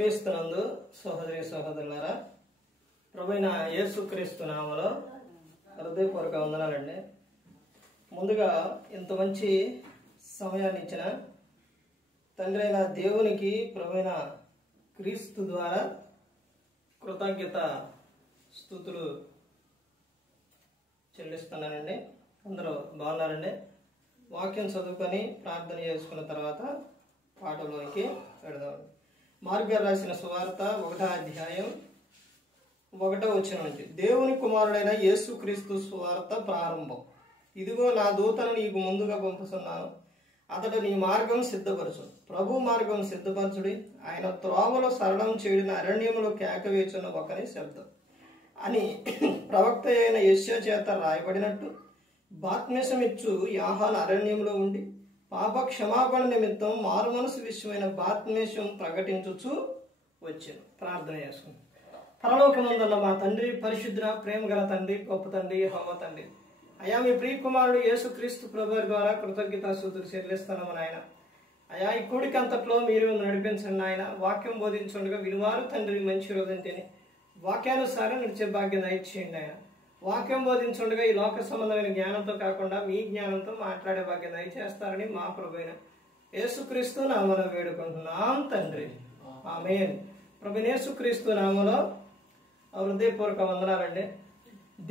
క్రీస్తునందు సహోదరి సహోదరులారా, ప్రభువైన యేసుక్రీస్తు నామములో హృదయపూర్వక వందనాలండి. ముందుగా ఇంత మంచి సమయాన్ని ఇచ్చిన తండ్రి అయిన దేవునికి ప్రభువైన క్రీస్తు ద్వారా కృతజ్ఞత స్తుతులు చెల్లిస్తున్నానండి. అందరూ బాగున్నారండి. వాక్యం చదువుకొని ప్రార్థన చేసుకున్న తర్వాత పాటలోనికి వెళదాం. మార్క్ గారు రాసిన సువార్త 1వ అధ్యాయం 1వ వచనం నుంచి, దేవుని కుమారుడైన యేసుక్రీస్తు సువార్త ప్రారంభం. ఇదిగో నా దూతను నీకు ముందుగా పంపుతున్నాను, అతడు నీ మార్గం సిద్ధపరచు. ప్రభు మార్గం సిద్ధపరచుడి, ఆయన త్రోవలో సరళం చేయడిన అరణ్యములో కేకవేచున్న ఒకని శబ్దం అని ప్రవక్త అయిన యెషయా చేత రాయబడినట్టు బాత్మేషమిచ్చు యోహాను అరణ్యంలో ఉండి పాప క్షమాపణ నిమిత్తం మారు మనసు విషయమైన బాత్మేషం ప్రకటించుచు వచ్చాను. ప్రార్థన చేసుకున్నాను. పరలోకమందున్న మా తండ్రి, పరిశుద్ధ ప్రేమ గల తండ్రి, గొప్ప తండ్రి, యెహోవా తండ్రి, అయా మీ ప్రియ కుమారుడు యేసుక్రీస్తు ప్రభువు ద్వారా కృతజ్ఞతాస్తుతులు చెల్లిస్తున్నాము నాయన. అయా ఈ కూడిక అంతట్లో మీరు నడిపించండి నాయన. వాక్యం బోధించుండగా వినివారు తండ్రి మంచి రోజుని తిని వాక్యానుసారం నడిచే భాగ్యం దయచేయండి ఆయన. వాక్యం బోధించుండగా ఈ లోక సంబంధమైన జ్ఞానంతో కాకుండా మీ జ్ఞానంతో మాట్లాడే భాగ్యం దయచేస్తారని మా ప్రభువైన యేసుక్రీస్తు నామములో వేడుకుంటున్నాం తండ్రి, ఆమేన్. ప్రభువైన యేసుక్రీస్తు నామములో హృదయపూర్వక వందనాలండి.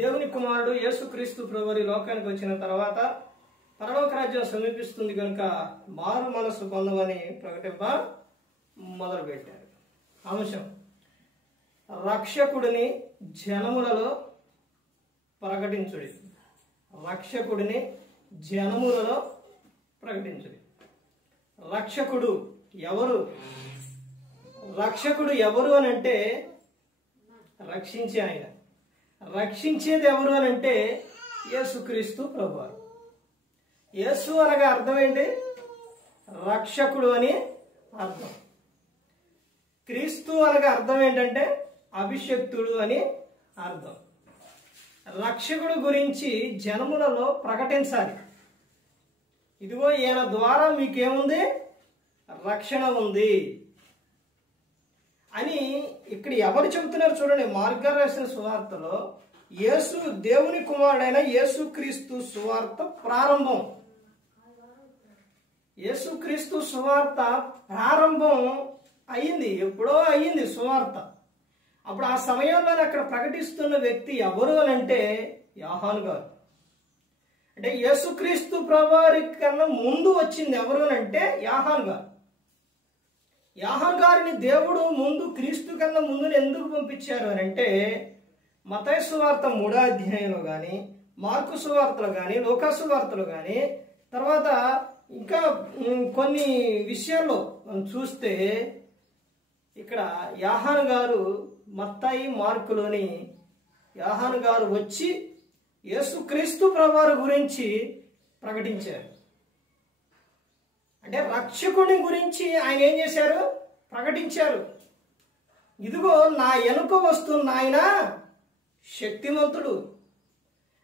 దేవుని కుమారుడు యేసుక్రీస్తు ప్రభువు ఈ లోకానికి వచ్చిన తర్వాత పరలోక రాజ్యం సమీపిస్తుంది కనుక మారు మనసు పొందమని ప్రకటింప మొదలుపెట్టారు. అంశం, రక్షకుడిని జనములలో ప్రకటించుడి. రక్షకుడిని జనములలో ప్రకటించుడి. రక్షకుడు ఎవరు? రక్షకుడు ఎవరు అని అంటే రక్షించే ఆయన. రక్షించేది ఎవరు అని అంటే యేసుక్రీస్తు ప్రభువారు. యేసు అనగా అర్థం ఏంటి? రక్షకుడు అని అర్థం. క్రీస్తు అనగా అర్థం ఏంటంటే అభిషక్తుడు అని అర్థం. రక్షకుడు గురించి జనములలో ప్రకటించాలి. ఇదిగో ఈయన ద్వారా మీకేముంది? రక్షణ ఉంది అని ఇక్కడ ఎవరు చెబుతున్నారు చూడండి. మార్క్ గారు రాసిన సువార్తలో యేసు దేవుని కుమారుడైన యేసుక్రీస్తు సువార్త ప్రారంభం. యేసుక్రీస్తు సువార్త ప్రారంభం అయింది, ఎప్పుడో అయ్యింది సువార్త. అప్పుడు ఆ సమయంలో అక్కడ ప్రకటిస్తున్న వ్యక్తి ఎవరు అని అంటే యోహాను గారు. అంటే యేసుక్రీస్తు ప్రభువారి కన్నా ముందు వచ్చింది ఎవరు అని అంటే యోహాను గారు. యోహాను గారిని దేవుడు ముందు క్రీస్తు కన్నా ముందు ఎందుకు పంపించారు అని అంటే మత్తయి సువార్త 3వ అధ్యాయంలో కానీ, మార్కు సువార్తలో కానీ, లూకా సువార్తలో కానీ, తర్వాత ఇంకా కొన్ని విషయాల్లో మనం చూస్తే ఇక్కడ యోహాను గారు మత్తయి మార్కులోని యోహాను గారు వచ్చి యేసుక్రీస్తు ప్రభువారి గురించి ప్రకటించారు. అంటే రక్షకుని గురించి ఆయన ఏం చేశారు? ప్రకటించారు. ఇదిగో నా వెనుక వస్తున్న ఆయన శక్తిమంతుడు,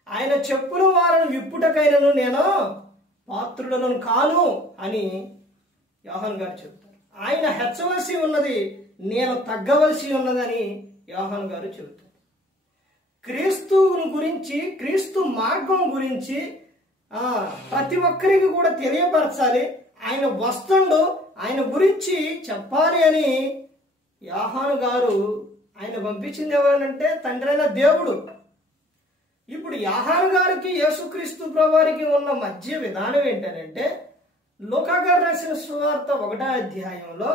ఆయన చెప్పుల వారిని విప్పుటకైనను నేను పాత్రుడను కాను అని యోహాను గారు చెప్తారు. ఆయన హెచ్చవలసి ఉన్నది, నేను తగ్గవలసి ఉన్నదని యోహాను గారు చెబుతారు. క్రీస్తువుని గురించి, క్రీస్తు మార్గం గురించి ప్రతి ఒక్కరికి కూడా తెలియపరచాలి. ఆయన వస్తుండో ఆయన గురించి చెప్పాలి అని యోహాను గారు ఆయన పంపించింది ఎవరనంటే తండ్రి అయిన దేవుడు. ఇప్పుడు యోహాను గారికి యేసుక్రీస్తు ప్రభువారికి ఉన్న మధ్య విధానం ఏంటంటే లూకా గారు రాసిన సువార్త 1వ అధ్యాయంలో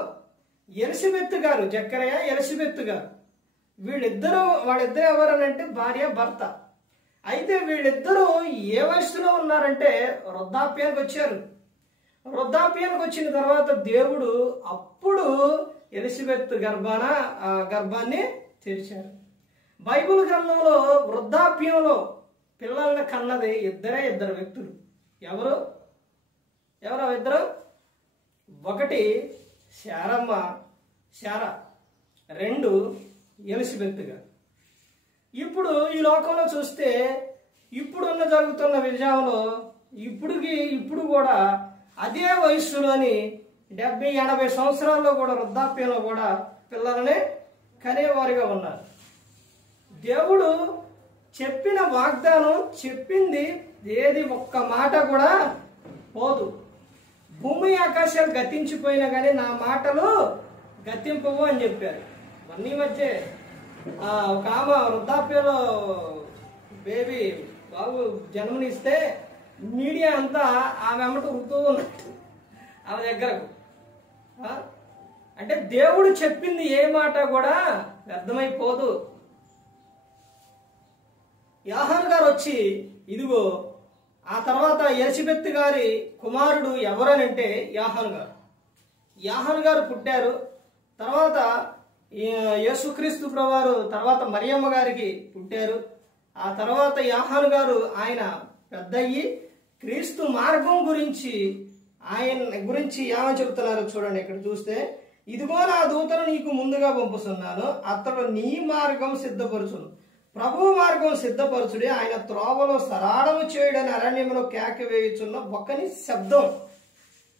ఎలిసబెత్ గారు, జక్కరయ్య ఎలిసబెత్ గారు, వాళ్ళిద్దరు ఎవరనంటే భార్య భర్త. అయితే వీళ్ళిద్దరూ ఏ వయసులో ఉన్నారంటే వృద్ధాప్యానికి వచ్చారు. వృద్ధాప్యానికి వచ్చిన తర్వాత దేవుడు అప్పుడు ఎలిసబెత్ గర్భాన్ని తెరిచారు. బైబిల్ గ్రంథంలో వృద్ధాప్యంలో పిల్లల్ని కన్నది ఇద్దరు వ్యక్తులు. ఎవరు ఇద్దరు? ఒకటి శారా, 2 ఎలిసబెత్ గారు. ఇప్పుడు ఈ లోకంలో చూస్తే ఇప్పుడున్న జరుగుతున్న విజయంలో ఇప్పుడు కూడా అదే వయస్సులోని 70-80 సంవత్సరాల్లో కూడా వృద్ధాప్యంలో కూడా పిల్లలనే కనేవారుగా ఉన్నారు. దేవుడు చెప్పిన వాగ్దానం చెప్పింది ఏది ఒక్క మాట కూడా పోదు. భూమి ఆకాశాలు గతించిపోయినా కానీ నా మాటలు గతింపవు అని చెప్పారు. మొన్న మధ్య ఒక ఆమె వృద్ధాప్యంలో బేబీ బాబు జన్మనిస్తే మీడియా అంతా ఆమె అమ్మట ఉరుకుతూ ఉన్నట్టు ఆమె దగ్గరకు. అంటే దేవుడు చెప్పింది ఏ మాట కూడా వ్యర్థమైపోదు. యోహాను గారు వచ్చి ఇదిగో ఆ తర్వాత ఎలిజబెత్ గారి కుమారుడు ఎవరనంటే యోహాను గారు పుట్టారు. తర్వాత యేసుక్రీస్తు ప్రభువారు తర్వాత మరియమ్మ గారికి పుట్టారు. ఆ తర్వాత యోహాను గారు ఆయన పెద్దయ్యి క్రీస్తు మార్గం గురించి ఆయన గురించి ఏమని చెబుతున్నారు చూడండి. ఇక్కడ చూస్తే ఇదిగో నా దూతను నీకు ముందుగా పంపుతున్నాను, అతడు నీ మార్గం సిద్ధపరచును, ప్రభు మార్గం సిద్ధపరచుడి, ఆయన త్రోవలో సరాడము చేయడని అరణ్యంలో కేక వేయుచున్న ఒకని శబ్దం.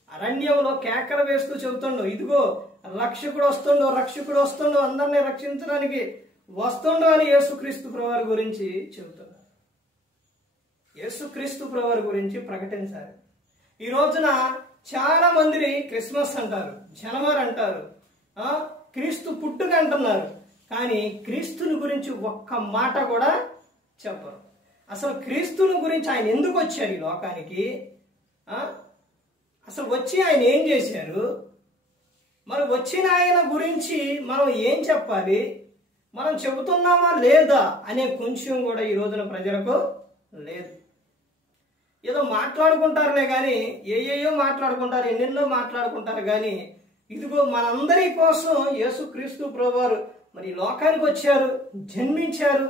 అరణ్యంలో కేకలు వేస్తూ చెబుతుండు, ఇదిగో రక్షకుడు వస్తుండు, అందరినీ రక్షించడానికి వస్తుండు అని యేసుక్రీస్తు ప్రభువారి గురించి చెబుతున్నారు. యేసుక్రీస్తు ప్రభువారి గురించి ప్రకటించాలి. ఈ రోజున చాలా మంది క్రిస్మస్ అంటారు, జనవరి అంటారు, క్రీస్తు పుట్టుక అంటున్నారు. కానీ క్రీస్తుని గురించి ఒక్క మాట కూడా చెప్పరు. అసలు క్రీస్తుని గురించి ఆయన ఎందుకు వచ్చారు ఈ లోకానికి, అసలు వచ్చి ఆయన ఏం చేశారు, మరి వచ్చిన ఆయన గురించి మనం ఏం చెప్పాలి, మనం చెబుతున్నామా లేదా అనే కొంచెం కూడా ఈ రోజున ప్రజలకు లేదు. ఏదో మాట్లాడుకుంటారులే కానీ ఏయో మాట్లాడుకుంటారు, ఎన్నెన్నో మాట్లాడుకుంటారు. కానీ ఇదిగో మనందరి కోసం యేసుక్రీస్తు ప్రభువారు మరి లోకానికి వచ్చారు, జన్మించారు.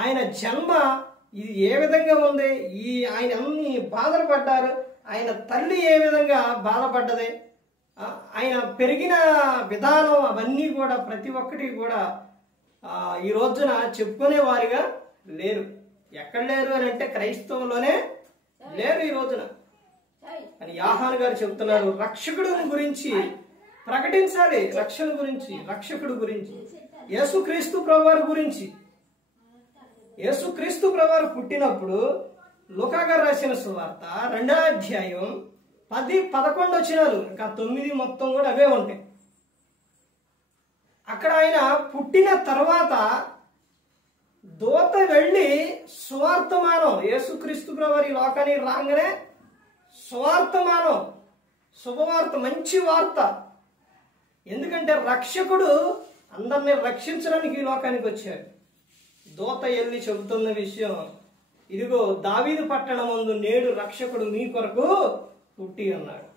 ఆయన జన్మ ఇది ఏ విధంగా ఉంది, ఆయన అన్ని బాధలు పడ్డారు, ఆయన తల్లి ఏ విధంగా బాధపడ్డది, ఆయన పెరిగిన విధానం అవన్నీ కూడా ప్రతి ఒక్కటి కూడా ఈ రోజున చెప్పుకునే వారిగా లేరు. ఎక్కడ లేరు అని అంటే క్రైస్తవంలోనే లేరు ఈ రోజున. అని యోహాను గారు చెబుతున్నారు, రక్షకుడు గురించి ప్రకటించాలి, రక్షణ గురించి, రక్షకుడు గురించి, యేసుక్రీస్తు ప్రభువారి గురించి. యేసుక్రీస్తు ప్రభువారు పుట్టినప్పుడు లూకా గారు రాసిన సువార్త 2వ అధ్యాయం 10-11 వచనాలు, ఇంకా 9 మొత్తం కూడా అవే ఉంటాయి. అక్కడ ఆయన పుట్టిన తర్వాత దూత వెళ్ళి సువార్తమానం, యేసుక్రీస్తు ప్రభువారి లోకానికి రాగానే సువార్తమానం, శుభవార్త, మంచి వార్త. ఎందుకంటే రక్షకుడు అందరినీ రక్షించడానికి ఈ లోకానికి వచ్చాడు. దూత వెళ్ళి చెబుతున్న విషయం, ఇదిగో దావీదు పట్టణమందు నేడు రక్షకుడు మీ కొరకు పుట్టి ఉన్నాడు.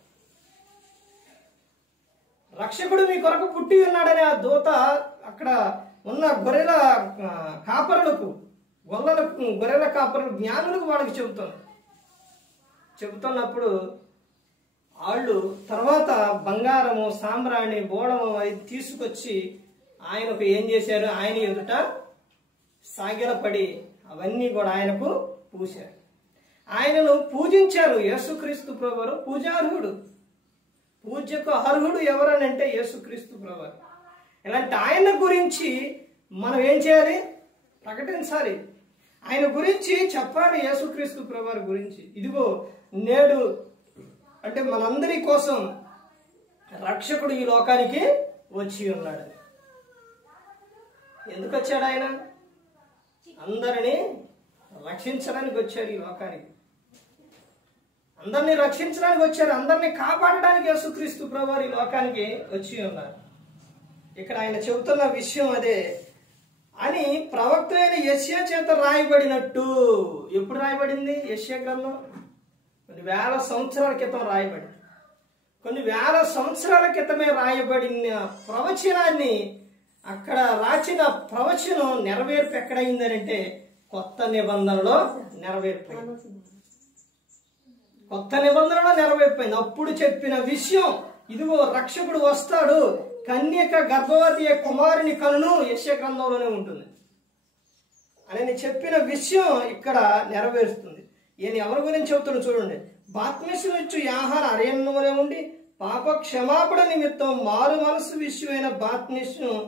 రక్షకుడు మీ కొరకు పుట్టి ఉన్నాడని ఆ దూత అక్కడ ఉన్న గొర్రెల కాపరులకు, గొర్రెల కాపరులు, జ్ఞానులకు వాళ్ళకి చెబుతున్నప్పుడు వాళ్ళు తర్వాత బంగారము, సాంబ్రాణి, బోళము అది తీసుకొచ్చి ఆయనకు ఏం చేశారు, ఆయన ఎదుట సాగిలపడి అవన్నీ కూడా ఆయనకు పూశారు, ఆయనను పూజించారు. యేసుక్రీస్తు ప్రభువారు పూజార్హుడు, పూజ్యకు అర్హుడు ఎవరనంటే యేసుక్రీస్తు ప్రభువారు. ఇలాంటి ఆయన గురించి మనం ఏం చేయాలి, ప్రకటించాలి, ఆయన గురించి చెప్పాలి, యేసుక్రీస్తు ప్రభువారి గురించి. ఇదిగో నేడు అంటే మనందరి కోసం రక్షకుడు ఈ లోకానికి వచ్చి ఉన్నాడు. ఎందుకు వచ్చాడు ఆయన? అందరినీ రక్షించడానికి వచ్చాడు ఈ లోకానికి, అందరినీ రక్షించడానికి వచ్చారు, అందరినీ కాపాడడానికి యేసుక్రీస్తు ప్రభువారు ఈ లోకానికి వచ్చి ఉన్నారు. ఇక్కడ ఆయన చెబుతున్న విషయం అదే అని ప్రవక్త అయిన యెషయా చేత రాయబడినట్టు. ఎప్పుడు రాయబడింది? యెషయా గ్రంథం కొన్ని వేల సంవత్సరాల క్రితం రాయబడింది. కొన్ని వేల సంవత్సరాల క్రితమే రాయబడిన ప్రవచనాన్ని అక్కడ రాసిన ప్రవచనం నెరవేర్పు ఎక్కడైందనంటే కొత్త నిబంధనలో నెరవేర్పైంది. కొత్త నిబంధనలో నెరవేర్పైంది. అప్పుడు చెప్పిన విషయం, ఇదిగో రక్షకుడు వస్తాడు, కన్యక గర్భవతి కుమారుని కనును, యెషయా గ్రంథంలోనే ఉంటుంది అని చెప్పిన విషయం ఇక్కడ నెరవేరుస్తుంది. ఈయన ఎవరి గురించి చెబుతాడు చూడండి. బాప్తిస్మమిచ్చు యోహాను అరణ్యములో ఉండి పాప క్షమాపణ నిమిత్తం మారు మనసు విషయమైన బాప్తిస్మం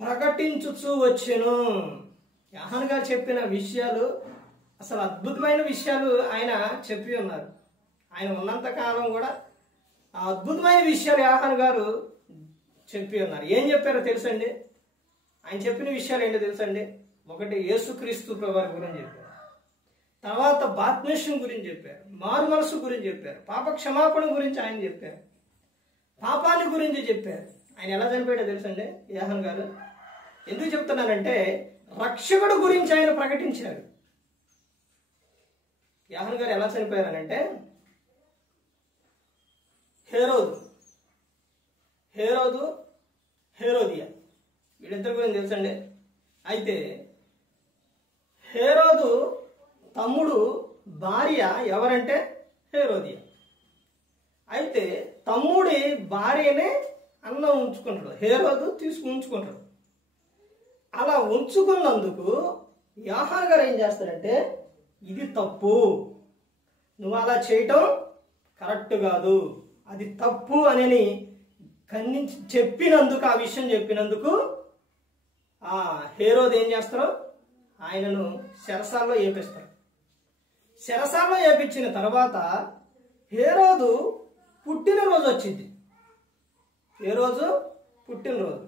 ప్రకటించుచూ వచ్చెను. యోహాను గారు చెప్పిన విషయాలు అసలు అద్భుతమైన విషయాలు ఆయన చెప్పి ఉన్నారు. ఆయన ఉన్నంత కాలం కూడా ఆ అద్భుతమైన విషయాలు యోహాను గారు చెప్పి ఉన్నారు. ఏం చెప్పారో తెలుసండి? ఆయన చెప్పిన విషయాలు ఏంటో తెలుసండి? ఒకటి, యేసుక్రీస్తు ప్రభువారి గురించి చెప్పారు. తర్వాత బాప్తిస్మం గురించి చెప్పారు, మారు మనసు గురించి చెప్పారు, పాప క్షమాపణ గురించి ఆయన చెప్పారు, పాపాన్ని గురించి చెప్పారు. ఆయన ఎలా చనిపోయాడో తెలుసండి యోహాను గారు? ఎందుకు చెప్తున్నానంటే రక్షకుడు గురించి ఆయన ప్రకటించాడు. యోహాను గారు ఎలా చనిపోయారనంటే హేరోదియా వీళ్ళిద్దరి గురించి తెలుసండి. అయితే హేరోదు తమ్ముడు భార్య ఎవరంటే హేరోదియా. అయితే తమ్ముడి భార్యనే అన్న ఉంచుకుంటాడు, హేరోదు ఉంచుకుంటాడు. అలా ఉంచుకున్నందుకు యోహాను గారు ఏం చేస్తారంటే ఇది తప్పు, నువ్వు అలా చేయటం కరెక్ట్ కాదు, అది తప్పు అని ఖండించి చెప్పినందుకు, ఆ విషయం చెప్పినందుకు ఆ హేరోదు ఏం చేస్తారు? ఆయనను చెరసాల్లో వేపిస్తారు. చెరసాల్లో వేపించిన తర్వాత హేరోదు పుట్టినరోజు వచ్చింది. ఏ రోజు? పుట్టినరోజు.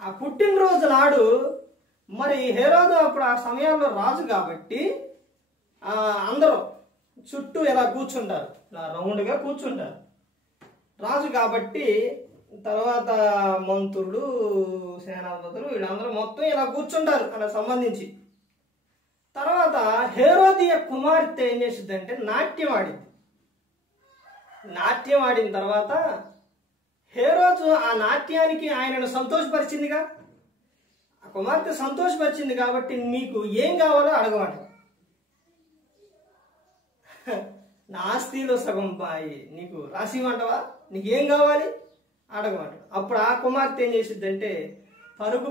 ఆ పుట్టినరోజు నాడు మరి హేరోదు అప్పుడు ఆ సమయంలో రాజు కాబట్టి అందరూ చుట్టూ ఇలా కూర్చుంటారు, ఇలా రౌండ్గా కూర్చుంటారు. రాజు కాబట్టి తర్వాత మంత్రులు, సేనాపతులు వీళ్ళందరూ మొత్తం ఇలా కూర్చుంటారు అలా సంబంధించి. తర్వాత హేరోదియ కుమార్తె ఏం చేసిద్దంటే నాట్యం ఆడింది. నాట్యం ఆడిన తర్వాత హేరోదు ఆ నాట్యానికి ఆయనను సంతోషపరిచిందిగా. ఆ కుమార్తె సంతోషపరిచింది కాబట్టి నీకు ఏం కావాలో అడగమాట, నా ఆస్తిలో సగం నీకు రాసిమంటవా, నీకు ఏం కావాలి అడగమాట. అప్పుడు ఆ కుమార్తె ఏం చేసిద్దంటే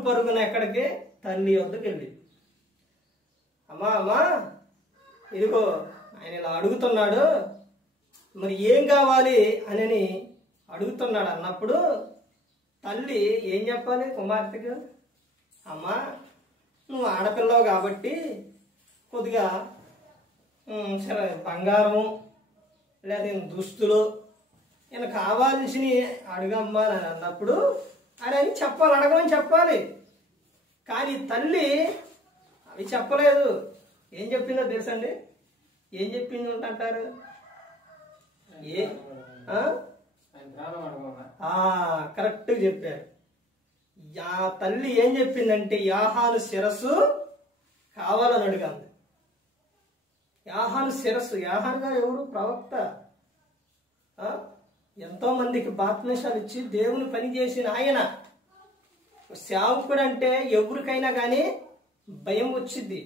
పరుగున ఎక్కడికి తల్లి వద్దకు వెళ్ళి, అమ్మా ఇదిగో ఆయన ఇలా అడుగుతున్నాడు, మరి ఏం కావాలి అని అడుగుతున్నాడు అన్నప్పుడు తల్లి ఏం చెప్పాలి కుమార్తెకు? అమ్మా నువ్వు ఆడపిల్లవు కాబట్టి కొద్దిగా సరే బంగారం లేదా దుస్తులు ఈయన కావాల్సినవి అడగమ్మా అని అన్నప్పుడు అని చెప్పాలి, అడగమని చెప్పాలి. కానీ తల్లి అవి చెప్పలేదు. ఏం చెప్పిందో తెలుసండి? ఏం చెప్పింది అంటారు? కరెక్ట్గా చెప్పారు. ఆ తల్లి ఏం చెప్పిందంటే యోహాను శిరస్సు కావాలని అడిగింది. యోహాను శిరస్సు. యోహాను గారు ఎవరు? ప్రవక్త. ఎంతో మందికి బాప్తిస్మాలు ఇచ్చి దేవుని పని చేసిన ఆయన. సేవకుడు అంటే ఎవరికైనా కానీ భయం వచ్చిద్ది,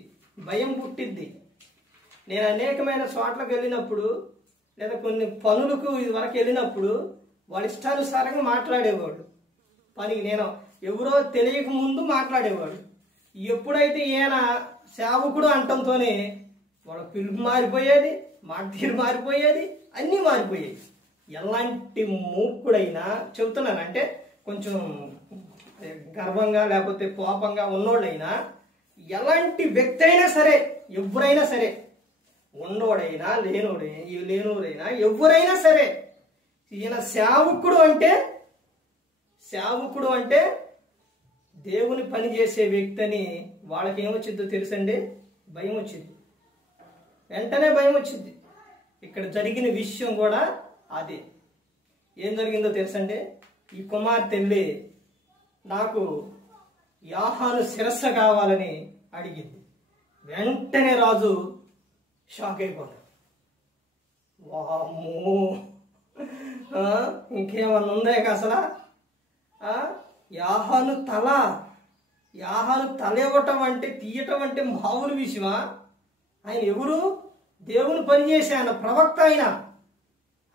భయం పుట్టిద్ది. నేను అనేకమైన చోట్లకు వెళ్ళినప్పుడు లేదా కొన్ని పనులకు ఇదివరకు వెళ్ళినప్పుడు వాళ్ళ ఇష్టానుసారంగా మాట్లాడేవాడు. పనికి నేను ఎవరో తెలియక ముందు మాట్లాడేవాడు. ఎప్పుడైతే ఈయన సేవకుడు అంటంతోనే వాళ్ళ పిలుపు మారిపోయేది, మాట తీరు మారిపోయేది, అన్నీ మారిపోయేది. ఎలాంటి మూర్ఖుడైనా చెబుతున్నానంటే కొంచెం గర్వంగా లేకపోతే కోపంగా ఉన్నోళ్ళైనా, ఎలాంటి వ్యక్తి అయినా సరే, ఎవరైనా సరే, ఉన్నోడైనా లేనోడైనా ఎవరైనా సరే, ఈయన సేవకుడు అంటే దేవుని పని చేసే వ్యక్తి అని వాళ్ళకి ఏమొచ్చిందో తెలుసండి? భయం వచ్చింది, వెంటనే భయం వచ్చింది. ఇక్కడ జరిగిన విషయం కూడా అదే. ఏం జరిగిందో తెలుసండి? ఈ కుమార్తె వెళ్ళి నాకు యోహాను శిరస్సు కావాలని అడిగింది. వెంటనే రాజు షాక్ అయిపోతాడు. వామ్మో, ఇంకేమన్నా ఉందే అసలు? యోహాను తల ఇవ్వటం అంటే, తీయటం అంటే మామూలు విషయమా? ఆయన ఎవరు? దేవుని పని చేసే ఆయన ప్రవక్త ఆయన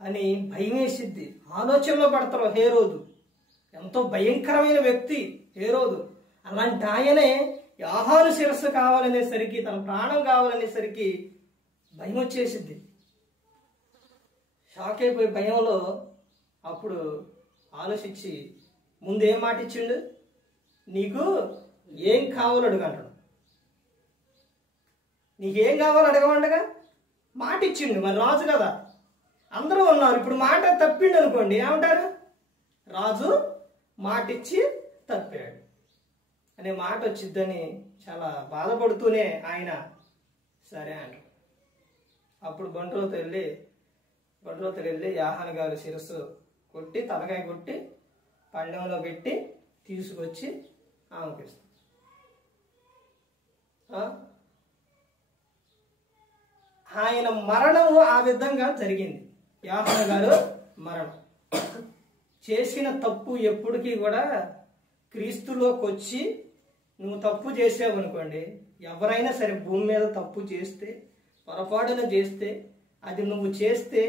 అని భయం వేసిద్ది. ఆలోచనలో పడతారు హేరోదు. ఎంతో భయంకరమైన వ్యక్తి హేరోదు. అలాంటి ఆయనే యోహాను శిరస్సు కావాలనేసరికి, తన ప్రాణం కావాలనేసరికి భయం వచ్చేసిద్ది. షాక్ అయిపోయి భయంలో అప్పుడు ఆలోచించి ముందు ఏం మాట ఇచ్చిండు? నీకు ఏం కావాలో అడుగు అంటాడు. నీకేం కావాలో అడగమండగా మాట ఇచ్చిండు. మరి రాజు కదా, అందరూ ఉన్నారు. ఇప్పుడు మాట తప్పిండు అనుకోండి, ఏమంటారు? రాజు మాట ఇచ్చి తప్పాడు అనే మాట వచ్చిద్దని చాలా బాధపడుతూనే ఆయన సరే అంటాడు. అప్పుడు బంట్రోతు వెళ్ళి యాహాను గారి శిరస్సు కొట్టి, తలకాయ కొట్టి పళ్ళెంలో పెట్టి తీసుకొచ్చి ఆమెకి ఇస్తాడు. ఆయన మరణం ఆ విధంగా జరిగింది. యాహాను గారు మరణం. చేసిన తప్పు ఎప్పటికీ కూడా క్రీస్తులోకి వచ్చి నువ్వు తప్పు చేసావు అనుకోండి, ఎవరైనా సరే భూమి మీద తప్పు చేస్తే, పొరపాటున చేస్తే, అది నువ్వు చేస్తే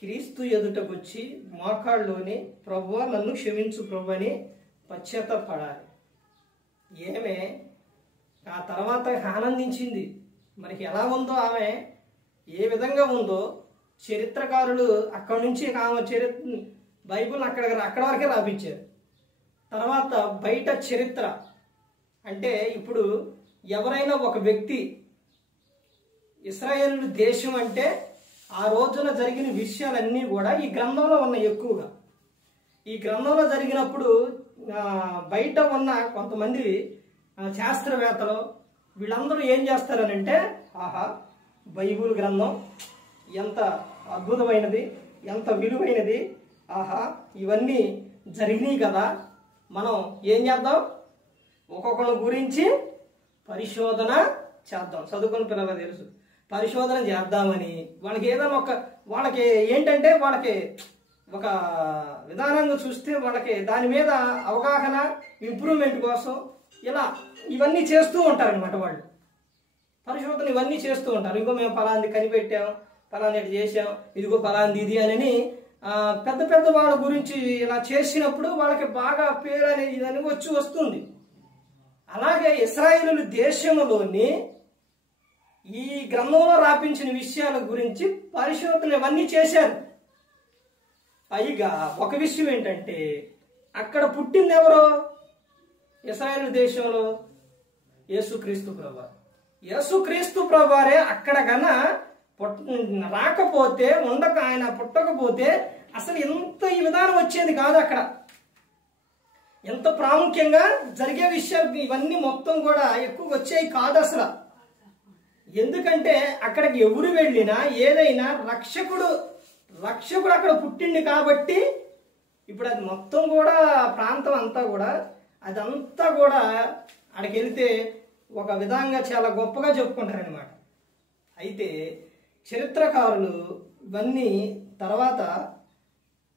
క్రీస్తు ఎదుటకు వచ్చి మోకాళ్ళలోని ప్రభువా నన్ను క్షమించు ప్రభు అని పశ్చాత్తాపడాలి. ఏమే ఆ తర్వాత ఆనందించింది. మనకి ఎలా ఉందో, ఆమె ఏ విధంగా ఉందో చరిత్రకారులు అక్కడి నుంచి ఆమె బైబిల్ అక్కడ వరకే రాపించారు. తర్వాత బయట చరిత్ర అంటే ఇప్పుడు ఎవరైనా ఒక వ్యక్తి ఇశ్రాయేలు దేశం అంటే ఆ రోజున జరిగిన విషయాలన్నీ కూడా ఈ గ్రంథంలో ఉన్నాయి. ఎక్కువగా ఈ గ్రంథంలో జరిగినప్పుడు బయట ఉన్న కొంతమంది శాస్త్రవేత్తలు వీళ్ళందరూ ఏం చేస్తారనంటే, ఆహా బైబిల్ గ్రంథం ఎంత అద్భుతమైనది, ఎంత విలువైనది, ఆహా ఇవన్నీ జరిగినాయి కదా, మనం ఏం చేద్దాం, ఒక్కొక్కరి గురించి పరిశోధన చేద్దాం. చదువుకున్న పిల్లలకు తెలుసు, పరిశోధన చేద్దామని వాళ్ళకి ఏదైనా వాళ్ళకి ఏంటంటే వాళ్ళకి ఒక విధానంగా చూస్తే వాళ్ళకి దాని మీద అవగాహన, ఇంప్రూవ్మెంట్ కోసం ఇవన్నీ చేస్తూ ఉంటారనమాట. వాళ్ళు పరిశోధన ఇవన్నీ చేస్తూ ఉంటారు. ఇంకో మేము ఫలాంది కనిపెట్టాం, ఫలాంది చేసాం, ఇదిగో ఫలాంది ఇది అని పెద్ద పెద్ద వాళ్ళ గురించి ఇలా చేసినప్పుడు వాళ్ళకి బాగా పేరు అనేది ఇదని వస్తుంది. అలాగే ఇశ్రాయేలు దేశంలోని ఈ గ్రంథంలో రాపించిన విషయాల గురించి పరిశోధనలు ఇవన్నీ చేశారు. పైగా ఒక విషయం ఏంటంటే, అక్కడ పుట్టింది ఎవరో ఇశ్రాయేలు దేశంలో యేసుక్రీస్తు ప్రభువారు. యేసుక్రీస్తు ప్రభువారే అక్కడ గన రాకపోతే, ఆయన పుట్టకపోతే అసలు ఎంత ఈ విధానం వచ్చేది కాదు. అక్కడ ఎంత ప్రాముఖ్యంగా జరిగే విషయాలు ఇవన్నీ మొత్తం కూడా ఎక్కువ వచ్చేవి కాదు అసలు. ఎందుకంటే అక్కడికి ఎవరు వెళ్ళినా ఏదైనా రక్షకుడు అక్కడ పుట్టింది కాబట్టి ఇప్పుడు అది మొత్తం కూడా ప్రాంతం అంతా కూడా అదంతా కూడా అక్కడికి వెళ్తే ఒక విధంగా చాలా గొప్పగా చెప్పుకుంటారనమాట. అయితే చరిత్రకారులు ఇవన్నీ తర్వాత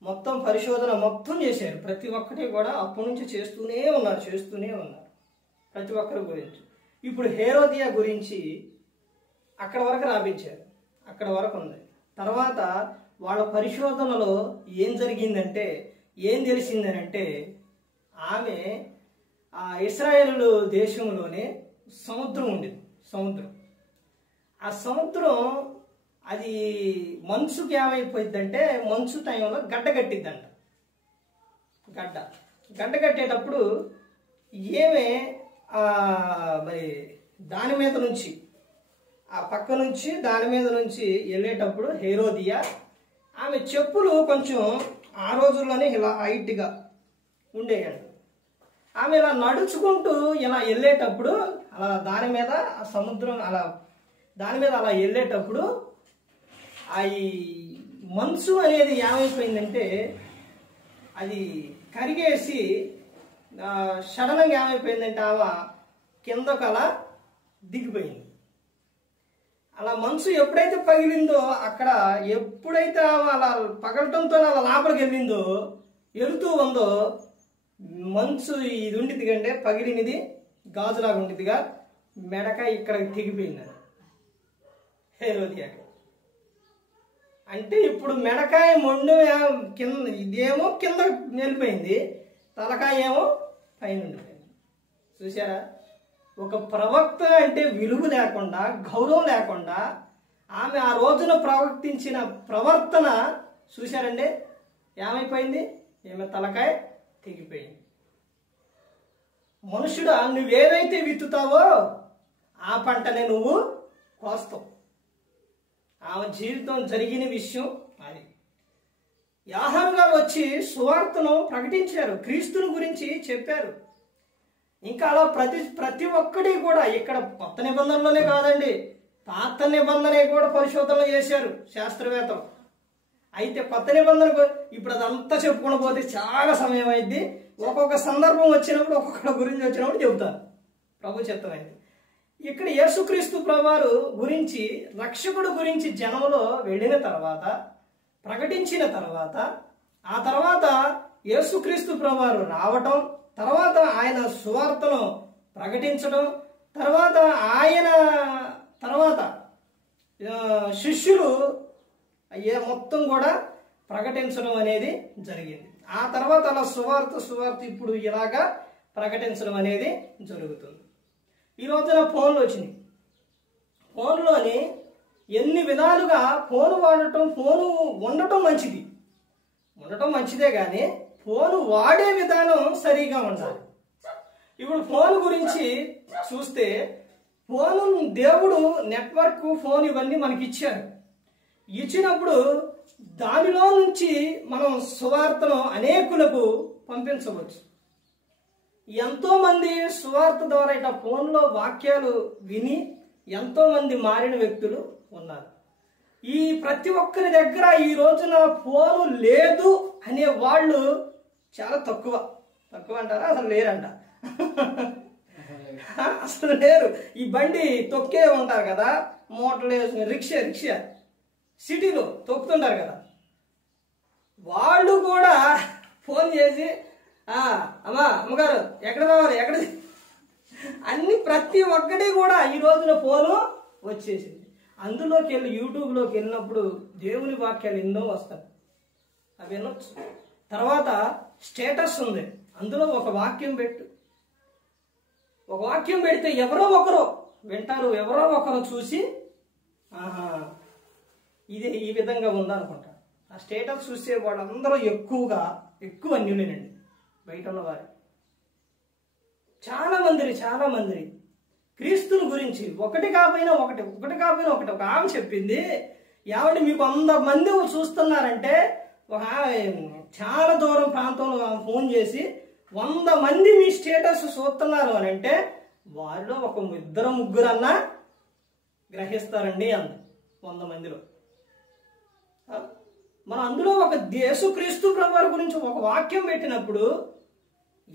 మొత్తం పరిశోధన మొత్తం చేశారు. ప్రతి ఒక్కటి కూడా అప్పటి నుంచి చేస్తూనే ఉన్నారు ప్రతి ఒక్కరి గురించి. ఇప్పుడు హేరోదియా గురించి అక్కడ వరకు రాపించారు, అక్కడ వరకు ఉంది. తర్వాత వాళ్ళ పరిశోధనలో ఏం జరిగిందంటే, ఏం తెలిసిందనంటే, ఆమె ఆ ఇశ్రాయేలు దేశంలోనే సముద్రం ఉండేది. ఆ సముద్రం అది మంచుకి ఏమైపోయిందంటే, మంచు టైంలో గడ్డ కట్టిద్దంట. గడ్డ కట్టేటప్పుడు ఏమే మరి దాని మీద నుంచి ఆ పక్క నుంచి దాని మీద నుంచి వెళ్ళేటప్పుడు హేరోదియా ఆమె చెప్పులు కొంచెం ఆ రోజుల్లోనే ఇలా హైట్గా ఉండేయండి. ఆమె ఇలా నడుచుకుంటూ ఇలా వెళ్ళేటప్పుడు అలా దాని మీద ఆ సముద్రం దాని మీద అలా వెళ్ళేటప్పుడు ఈ మంచు అనేది ఏమైపోయిందంటే అది కరిగేసి సడన్గా ఏమైపోయిందంటే ఆమె కిందకు అలా దిగిపోయింది. అలా మంచు ఎప్పుడైతే పగిలిందో, అక్కడ ఎప్పుడైతే ఆమె అలా పగలటంతో అలా లోపలికి వెళ్ళిందో, వెళుతూ ఉందో, మంచు ఇది ఉండిద్ది కంటే పగిలినది గాజులాగా ఉండిద్దిగా మెడకాయ ఇక్కడ తెగిపోయింది హేరోదియాకి. అంటే ఇప్పుడు మెడకాయ మొండు కింద, ఇదేమో కింద వెళ్ళిపోయింది, తలకాయ ఏమో పైన ఉండిపోయింది. చూసారా? ఒక ప్రవక్త అంటే విలువ లేకుండా, గౌరవం లేకుండా ఆమె ఆ రోజున ప్రవర్తించిన ప్రవర్తన చూశారండి, ఏమైపోయింది? ఏమో తలకాయ తెగిపోయింది. మనుషుడా, నువ్వేదైతే విత్తుతావో ఆ పంటనే నువ్వు కోస్తావు. ఆమె జీవితం జరిగిన విషయం అది. యోహాను గారు వచ్చి సువార్తను ప్రకటించారు, క్రీస్తుని గురించి చెప్పారు. ఇంకా అలా ప్రతి ఒక్కడి కూడా ఇక్కడ కొత్త నిబంధనలోనే కాదండి, పాత నిబంధన కూడా పరిశోధనలు చేశారు శాస్త్రవేత్తలు. అయితే కొత్త నిబంధన ఇప్పుడు అదంతా చెప్పుకుండా పోతే చాలా సమయం అయింది. ఒక్కొక్క సందర్భం వచ్చినప్పుడు ఒక్కొక్కటి గురించి వచ్చినప్పుడు చెబుతాను, ప్రభు చిత్తమైంది. ఇక్కడ యేసుక్రీస్తు ప్రభువారు గురించి, రక్షకుడు గురించి జనంలో వెళ్ళిన తర్వాత, ప్రకటించిన తర్వాత, ఆ తర్వాత యేసుక్రీస్తు ప్రభువారు రావటం, తర్వాత ఆయన సువార్తను ప్రకటించడం, తర్వాత ఆయన తర్వాత శిష్యులు మొత్తం కూడా ప్రకటించడం అనేది జరిగింది. ఆ తర్వాత అలా సువార్త ఇప్పుడు ఇలాగా ప్రకటించడం అనేది జరుగుతుంది. ఈ రోజున ఫోన్లు వచ్చినాయి. ఫోన్లోని ఎన్ని విధాలుగా ఫోన్ ఉండటం మంచిదే కానీ ఫోను వాడే విధానం సరిగా ఉండాలి. ఇప్పుడు ఫోన్ గురించి చూస్తే, ఫోను దేవుడు నెట్వర్క్, ఫోన్ ఇవన్నీ మనకి ఇచ్చారు. ఇచ్చినప్పుడు దానిలో నుంచి మనం సువార్తను అనేకులకు పంపించవచ్చు. ఎంతోమంది సువార్త ద్వారా ఇట్లా ఫోన్లో వాక్యాలు విని ఎంతోమంది మారిన వ్యక్తులు ఉన్నారు. ఈ ప్రతి ఒక్కరి దగ్గర ఈ రోజున ఫోను లేదు అనే వాళ్ళు చాలా తక్కువ అంటారా? అసలు లేరంట. అసలు లేరు. ఈ బండి తొక్కే ఉంటారు కదా, మోటార్లు వేసుకుని రిక్షా సిటీలో తొక్కుతుంటారు కదా, వాళ్ళు కూడా ఫోన్ చేసి అమ్మగారు ఎక్కడ రావాలి, ఎక్కడ అన్ని ప్రతి ఒక్కటి కూడా ఈ రోజున ఫోను వచ్చేసింది. అందులోకి వెళ్ళి యూట్యూబ్లోకి వెళ్ళినప్పుడు దేవుని వాక్యాలు ఎన్నో వస్తాయి, అవి వినొచ్చు. తర్వాత స్టేటస్ ఉంది, అందులో ఒక వాక్యం పెడితే ఎవరో ఒకరు వింటారు, ఎవరో ఒకరు చూసి ఇది ఈ విధంగా ఉందనుకుంటారు. ఆ స్టేటస్ చూసే వాళ్ళందరూ ఎక్కువ అన్యులేనండి బయట ఉన్నవారు. చాలా మంది క్రీస్తుని గురించి ఒకటి కాకపోయినా ఒకటి ఒక ఆమె చెప్పింది, ఏమంటే మీకు 100 మంది చూస్తున్నారంటే, ఒక చాలా దూరం ప్రాంతంలో ఫోన్ చేసి 100 మంది మీ స్టేటస్ చూస్తున్నారు అని అంటే వారిలో ఒక 2-3 అన్నా గ్రహిస్తారండి అంది 100 మందిలో. మనం అందులో ఒక యేసుక్రీస్తు ప్రభువారి గురించి ఒక వాక్యం పెట్టినప్పుడు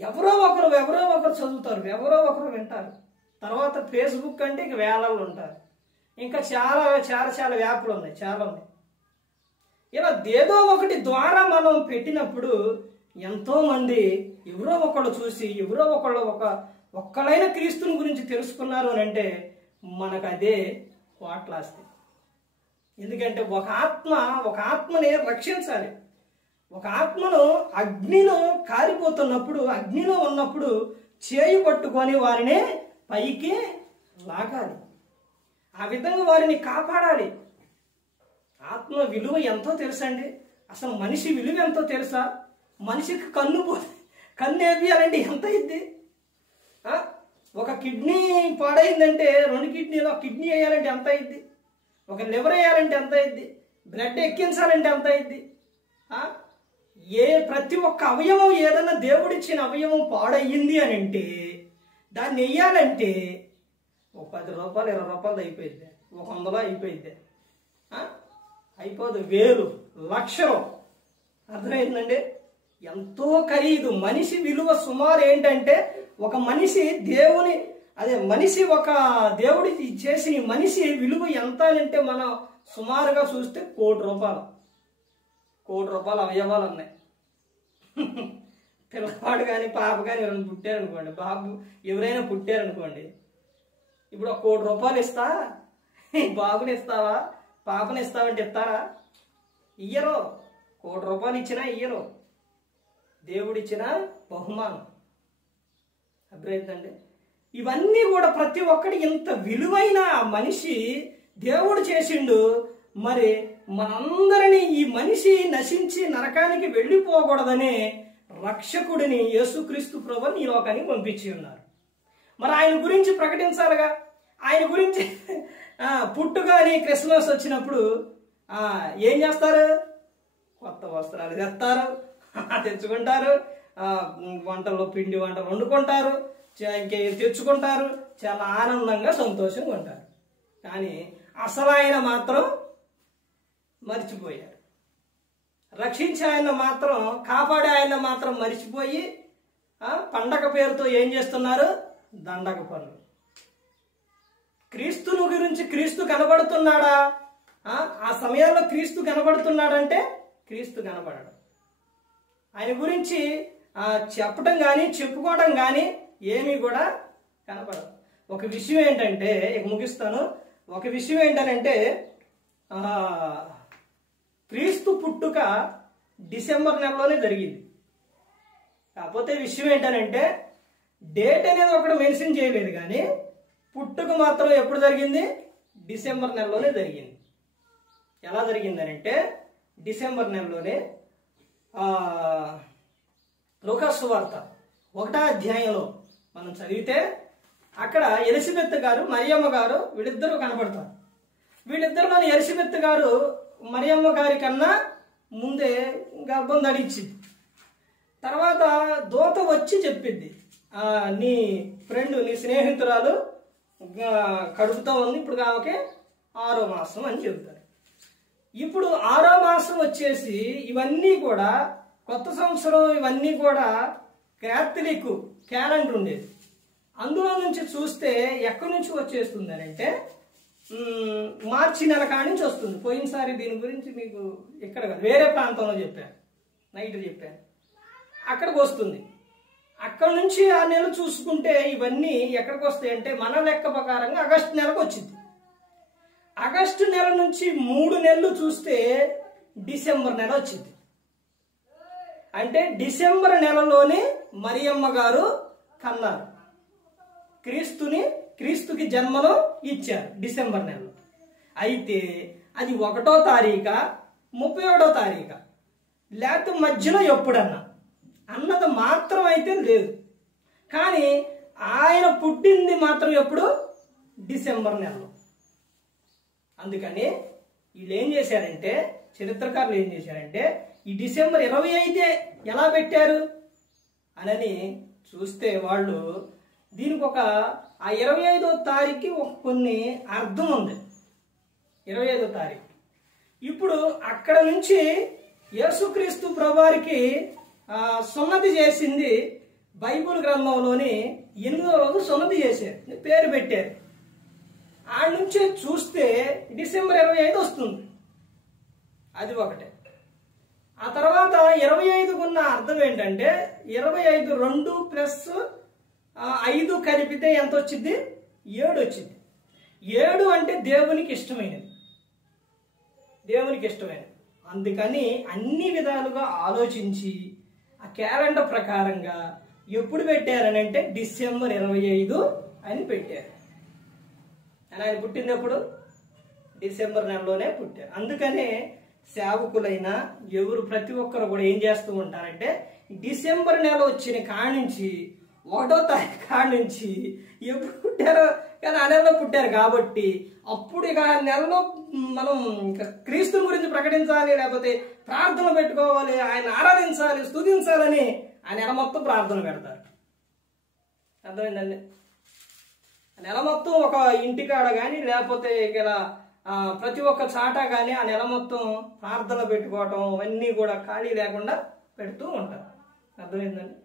ఎవరో ఒకరు చదువుతారు, ఎవరో ఒకరు వింటారు. తర్వాత ఫేస్బుక్ అంటే ఇక వేలల్లో ఉంటారు. ఇంకా చాలా యాప్లు ఉన్నాయి, చాలా ఉన్నాయి. ఇలా ఏదో ఒకటి ద్వారా మనం పెట్టినప్పుడు ఎంతో మంది ఎవరో ఒకళ్ళు చూసి, ఎవరో ఒకళ్ళు ఒక్కళ్ళైన క్రీస్తుని గురించి తెలుసుకున్నారు అని అంటే మనకు అదే కోట్లాస్తి. ఎందుకంటే ఒక ఆత్మని రక్షించాలి. ఒక ఆత్మను అగ్నిలో కారిపోతున్నప్పుడు, అగ్నిలో ఉన్నప్పుడు చేయి పట్టుకొని వారిని పైకి లాగాలి, ఆ విధంగా వారిని కాపాడాలి. ఆత్మ విలువ ఎంతో తెలుసండి. అసలు మనిషి విలువ ఎంతో తెలుసా? మనిషికి కన్ను వేయాలంటే ఎంత అయింది? ఒక కిడ్నీ పాడైందంటే 2 కిడ్నీలో కిడ్నీ వేయాలంటే ఎంత అయింది? ఒక లివర్ వేయాలంటే ఎంత అయింది? బ్లడ్ ఎక్కించాలంటే ఎంత అయింది? ప్రతి ఒక్క అవయవం, ఏదన్నా దేవుడిచ్చిన అవయవం పాడయ్యింది అని అంటే దాన్ని వెయ్యాలంటే ఒక 10 రూపాయలు 20 రూపాయలు అయిపోయింది, 100 అయిపోయింది, అయిపోదు, 1000 లక్షలు. అర్థమైందండి? ఎంతో ఖరీదు. మనిషి విలువ సుమారు ఏంటంటే, ఒక మనిషి ఒక దేవుడి చేసిన మనిషి విలువ ఎంత అంటే మనం సుమారుగా చూస్తే 1,00,00,000 రూపాయలు. 1,00,00,000 రూపాయల అవయవాలు ఉన్నాయి. పిల్లవాడు కానీ పాప కానీ ఎవరైనా పుట్టారనుకోండి, ఎవరైనా పుట్టారనుకోండి, ఇప్పుడు 1,00,00,000 రూపాయలు ఇస్తా, బాబుని ఇస్తావా పాపని ఇస్తావంటే ఇస్తారా? ఇయ్యరు. 1,00,00,000 రూపాయలు ఇచ్చినా ఇయ్యరు. దేవుడిచ్చిన బహుమానం. అర్థమైందండి? ఇవన్నీ కూడా ప్రతి ఒక్కటి ఇంత విలువైన మనిషి దేవుడు చేసిండు. మరి మనందరినీ ఈ మనిషి నశించి నరకానికి వెళ్ళిపోకూడదని రక్షకుడిని యేసుక్రీస్తు ప్రభువుని ఈ లోకానికి పంపించి ఉన్నారు. మరి ఆయన గురించి ప్రకటించాలిగా. ఆయన గురించి పుట్టుగాని క్రిస్మస్ వచ్చినప్పుడు ఏం చేస్తారు? కొత్త వస్త్రాలు తెస్తారు, తెచ్చుకుంటారు, వంటలు పిండి వంటలు వండుకుంటారు, ఇంకే తెచ్చుకుంటారు, చాలా ఆనందంగా సంతోషంగా ఉంటారు. కానీ అసలు ఆయన మాత్రం మర్చిపోయారు. రక్షించే ఆయన మాత్రం, కాపాడే ఆయన మాత్రం మర్చిపోయి పండగ పేరుతో ఏం చేస్తున్నారు? దండగ పనులు. క్రీస్తుని గురించి క్రీస్తు కనబడుతున్నాడా? ఆ సమయాల్లో క్రీస్తు కనబడుతున్నాడంటే క్రీస్తు కనబడడు. ఆయన గురించి చెప్పడం కానీ చెప్పుకోవడం కానీ ఏమీ కూడా కనపడదు. ఒక విషయం ఏంటంటే, ఇక ముగిస్తాను. ఒక విషయం ఏంటనంటే, క్రీస్తు పుట్టుక డిసెంబర్ నెలలోనే జరిగింది. కాకపోతే విషయం ఏంటనంటే, డేట్ అనేది ఒకటి మెన్షన్ చేయలేదు, కానీ పుట్టుక మాత్రం ఎప్పుడు జరిగింది? డిసెంబర్ నెలలోనే జరిగింది. ఎలా జరిగిందనంటే, డిసెంబర్ నెలలోనే లూకాసు సువార్త 1వ అధ్యాయంలో మనం చదివితే అక్కడ ఎలిజబెత్ గారు, మరియమ్మ గారు వీళ్ళిద్దరూ కనపడతారు. వీళ్ళిద్దరిలోని ఎలిజబెత్ గారు మరియమ్మ గారి కన్నా ముందే గర్భం ధరించింది. తర్వాత దూత వచ్చి చెప్పిద్ది, నీ ఫ్రెండ్, నీ స్నేహితురాలు కడుపుతో ఉంది, ఇప్పుడు ఆమెకి 6వ మాసం అని చెబుతారు. ఇప్పుడు 6వ మాసం వచ్చేసి ఇవన్నీ కూడా కొత్త సంవత్సరం, ఇవన్నీ కూడా క్యాథలిక్ క్యాలెండర్ ఉండేది. అందులో నుంచి చూస్తే ఎక్కడి నుంచి వచ్చేస్తుంది అని అంటే, మార్చి నెల కాడి నుంచి వస్తుంది. పోయినసారి దీని గురించి మీకు ఇక్కడ వేరే ప్రాంతంలో చెప్పాను, నైట్ చెప్పాను, అక్కడికి వస్తుంది. అక్కడి నుంచి ఆ నెల చూసుకుంటే ఇవన్నీ ఎక్కడికి వస్తాయి అంటే, మన లెక్క ప్రకారంగా ఆగస్టు నెలకు వచ్చింది. ఆగస్టు నెల నుంచి 3 నెలలు చూస్తే డిసెంబర్ నెల వచ్చింది. అంటే డిసెంబర్ నెలలోనే మరియమ్మ గారు కన్నారు, క్రీస్తుకి జన్మను ఇచ్చారు డిసెంబర్ నెలలో. అయితే అది 1వ తారీఖా 31వ తారీఖా లేకపోతే మధ్యలో ఎప్పుడన్నా అన్నది మాత్రం అయితే లేదు. కానీ ఆయన పుట్టింది మాత్రం ఎప్పుడు? డిసెంబర్ నెలలో. అందుకని వీళ్ళు ఏం చేశారంటే, చరిత్రకారులు ఏం చేశారంటే, ఈ డిసెంబర్ 25 ఎలా పెట్టారు అని చూస్తే వాళ్ళు దీనికి ఆ 25వ తారీఖుకి కొన్ని అర్థం ఉంది. 25వ తారీఖు ఇప్పుడు అక్కడ నుంచి యేసుక్రీస్తు ప్రభువారికి సున్నతి చేసింది బైబిల్ గ్రంథంలోని 8వ రోజు సున్నతి చేశారు, పేరు పెట్టారు. ఆ నుంచే చూస్తే డిసెంబర్ 25 వస్తుంది. అది ఒకటే. ఆ తర్వాత 25కు ఉన్న అర్థం ఏంటంటే, 25 2 ప్లస్ 5 కలిపితే ఎంత వచ్చింది? 7 వచ్చింది. 7 అంటే దేవునికి ఇష్టమైనది, దేవునికి ఇష్టమైనది. అందుకని అన్ని విధాలుగా ఆలోచించి ఆ క్యాలెండర్ ప్రకారంగా ఎప్పుడు పెట్టారని అంటే డిసెంబర్ 25 అని పెట్టారు. ఆయన పుట్టింది ఎప్పుడు? డిసెంబర్ నెలలోనే పుట్టారు. అందుకనే సేవకులైనా ఎవరు ప్రతి ఒక్కరు కూడా ఏం చేస్తూ ఉంటారంటే, డిసెంబర్ నెల వచ్చిన కాడి నుంచి 1వ తారీఖు కాడి నుంచి ఎప్పుడు పుట్టారో కానీ ఆ నెలలో పుట్టారు కాబట్టి అప్పుడు ఇక ఆ నెలలో మనం క్రీస్తు గురించి ప్రకటించాలి, లేకపోతే ప్రార్థన పెట్టుకోవాలి, ఆయన ఆరాధించాలి, స్తుతించాలని ఆ నెల మొత్తం ప్రార్థన పెడతారు. అర్థమైందండి? నెల మొత్తం ఒక ఇంటికాడ కానీ లేకపోతే ఇలా ప్రతి ఒక్క చాట కానీ ఆ నెల మొత్తం ప్రార్థన పెట్టుకోవటం అవన్నీ కూడా ఖాళీ లేకుండా పెడుతూ ఉంటారు. అర్థమైందండి?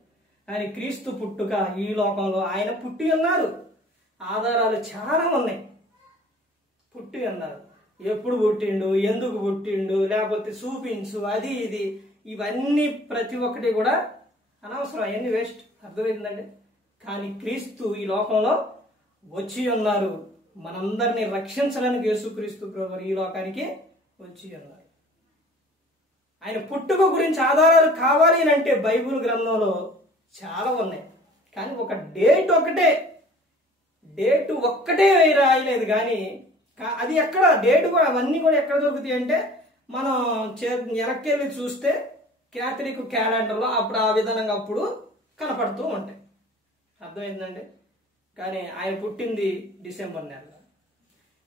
కానీ క్రీస్తు పుట్టుక ఈ లోకంలో ఆయన పుట్టి ఉన్నారు. ఆధారాలు చాలా ఉన్నాయి. పుట్టి ఉన్నారు. ఎప్పుడు పుట్టిండు, ఎందుకు పుట్టిండు, లేకపోతే చూపించు, అది ఇది, ఇవన్నీ ప్రతి ఒక్కటి కూడా అనవసరం, అవన్నీ వేస్ట్. అర్థమైందండి? కానీ క్రీస్తు ఈ లోకంలో వచ్చి ఉన్నారు. మనందరినీ రక్షించడానికి యేసుక్రీస్తు ప్రభువు ఈ లోకానికి వచ్చి ఉన్నారు. ఆయన పుట్టుక గురించి ఆధారాలు కావాలి అంటే బైబిల్ గ్రంథంలో చాలా ఉన్నాయి. కానీ ఒక డేట్ ఒక్కటే రాయలేదు. కానీ అది ఎక్కడ డేట్ కూడా అవన్నీ కూడా ఎక్కడ దొరుకుతాయి అంటే, మనం వెనక్కి వెళ్ళి చూస్తే క్యాథలిక్ క్యాలెండర్లో అప్పుడు ఆ విధానంగా అప్పుడు కనపడుతూ ఉంటాయి. అర్థమైందండి. కానీ ఆయన పుట్టింది డిసెంబర్ నెలలో.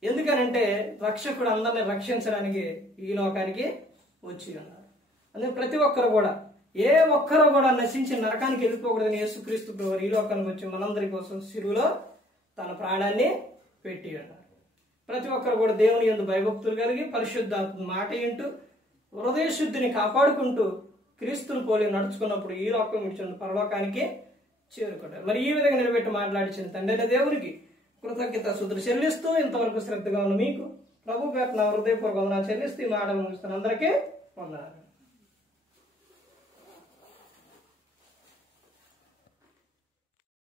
ఎందుకనంటే రక్షకుడు అందరిని రక్షించడానికి ఈ లోకానికి వచ్చి ఉన్నారు. అందుకే ప్రతి ఒక్కరు కూడా, ఏ ఒక్కరు కూడా నశించి నరకానికి వెళ్ళిపోకూడదని యేసుక్రీస్తు ప్రభువు ఈ లోకానికి వచ్చి మనందరి కోసం సిలువలో తన ప్రాణాన్ని పెట్టి ఉన్నారు. ప్రతి ఒక్కరు కూడా దేవుని యందు భయభక్తులు కలిగి పరిశుద్ధాత్మ మాట వింటూ హృదయ శుద్ధిని కాపాడుకుంటూ క్రీస్తుని పోలి నడుచుకున్నప్పుడు ఈ లోకం విడిచి పరలోకానికి చేరుకుంటారు. మరి ఈ విధంగా నిలబెట్టి మాట్లాడించిన తండ్రి అయిన దేవునికి కృతజ్ఞత స్తుతులు చెల్లిస్తూ ఇంతవరకు శ్రద్ధగా ఉన్న మీకు ప్రభు పేరున హృదయపూర్వకంగా చెల్లిస్తూ ఈ మాట ముగిస్తున్న అందరికీ వందనాలు.